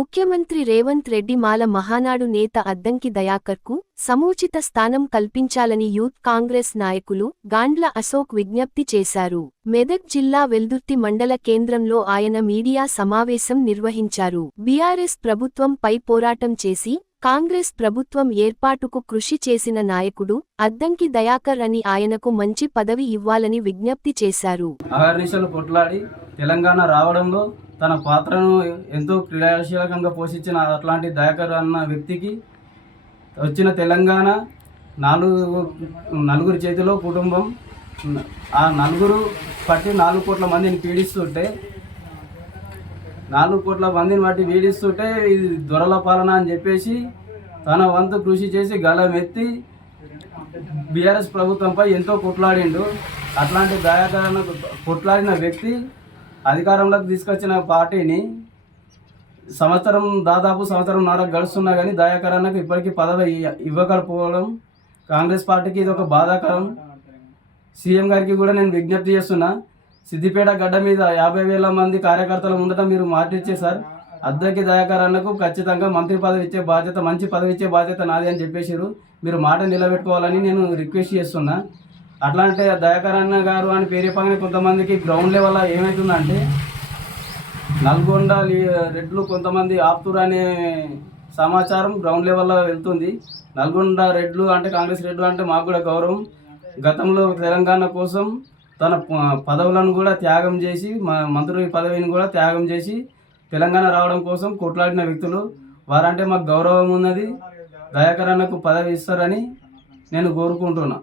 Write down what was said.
ముఖ్యమంత్రి రేవంత్ రెడ్డి మాల మహానాడు నేత అద్దంకి దయాకర్కు సముచిత స్థానం కల్పించాలని యూత్ కాంగ్రెస్ నాయకులు గాండ్ల అశోక్ విజ్ఞప్తి చేశారు. మెదక్ జిల్లా వెల్దుర్తి మండల కేంద్రంలో ఆయన మీడియా సమావేశం నిర్వహించారు. బీఆర్ఎస్ ప్రభుత్వంపై పోరాటం చేసి కాంగ్రెస్ ప్రభుత్వం ఏర్పాటుకు కృషి చేసిన నాయకుడు అద్దంకి దయాకర్ అని ఆయనకు మంచి పదవి ఇవ్వాలని విజ్ఞప్తి చేశారు. తెలంగాణ రావడంలో తన పాత్రను ఎంతో క్రియాశీలకంగా పోషించిన అట్లాంటి దయాకర్ అన్న వ్యక్తికి వచ్చిన తెలంగాణ నలుగురి చేతిలో కుటుంబం, ఆ నలుగురు పట్టి 4 కోట్ల మందిని పీడిస్తుంటే 4 కోట్ల మందిని బట్టి పీడిస్తుంటే ఇది దొరల పాలన అని చెప్పేసి తన వంతు కృషి చేసి గళమెత్తి బీఆర్ఎస్ ప్రభుత్వంపై ఎంతో కొట్లాడిండు. అట్లాంటి దయాకర్ అన్న కొట్లాడిన వ్యక్తి అధికారంలోకి తీసుకొచ్చిన పార్టీని దాదాపు సంవత్సరంన్నర గడుస్తున్నా కానీ దయాకర్ అన్నకు ఇప్పటికీ పదవి ఇవ్వకపోవడం కాంగ్రెస్ పార్టీకి ఇది ఒక బాధాకరం. సీఎం గారికి కూడా నేను విజ్ఞప్తి చేస్తున్నా, సిద్దిపేట గడ్డ మీద 50,000 మంది కార్యకర్తల ముందట మీరు మాటిచ్చే సార్, అద్దంకి దయాకర్ అన్నకు ఖచ్చితంగా మంత్రి పదవి ఇచ్చే బాధ్యత, మంచి పదవి ఇచ్చే బాధ్యత నాది అని చెప్పేసారు. మీరు మాట నిలబెట్టుకోవాలని నేను రిక్వెస్ట్ చేస్తున్నా. అట్లాంటి దయాకర్ అన్న గారు అని పేరు చెప్పగానే కొంతమందికి గ్రౌండ్ లెవెల్లో ఏమవుతుందంటే నల్గొండ రెడ్లు కొంతమంది ఆపుతురు అనే సమాచారం గ్రౌండ్ లెవెల్లో వెళ్తుంది. నల్గొండ రెడ్లు అంటే కాంగ్రెస్ రెడ్లు అంటే మాకు కూడా గౌరవం. గతంలో తెలంగాణ కోసం తన పదవులను కూడా త్యాగం చేసి, మంత్రి పదవిని కూడా త్యాగం చేసి తెలంగాణ రావడం కోసం కొట్లాడిన వ్యక్తులు వారంటే మాకు గౌరవం ఉన్నది. దయాకర్ అన్నకు పదవి ఇస్తారని నేను కోరుకుంటున్నా.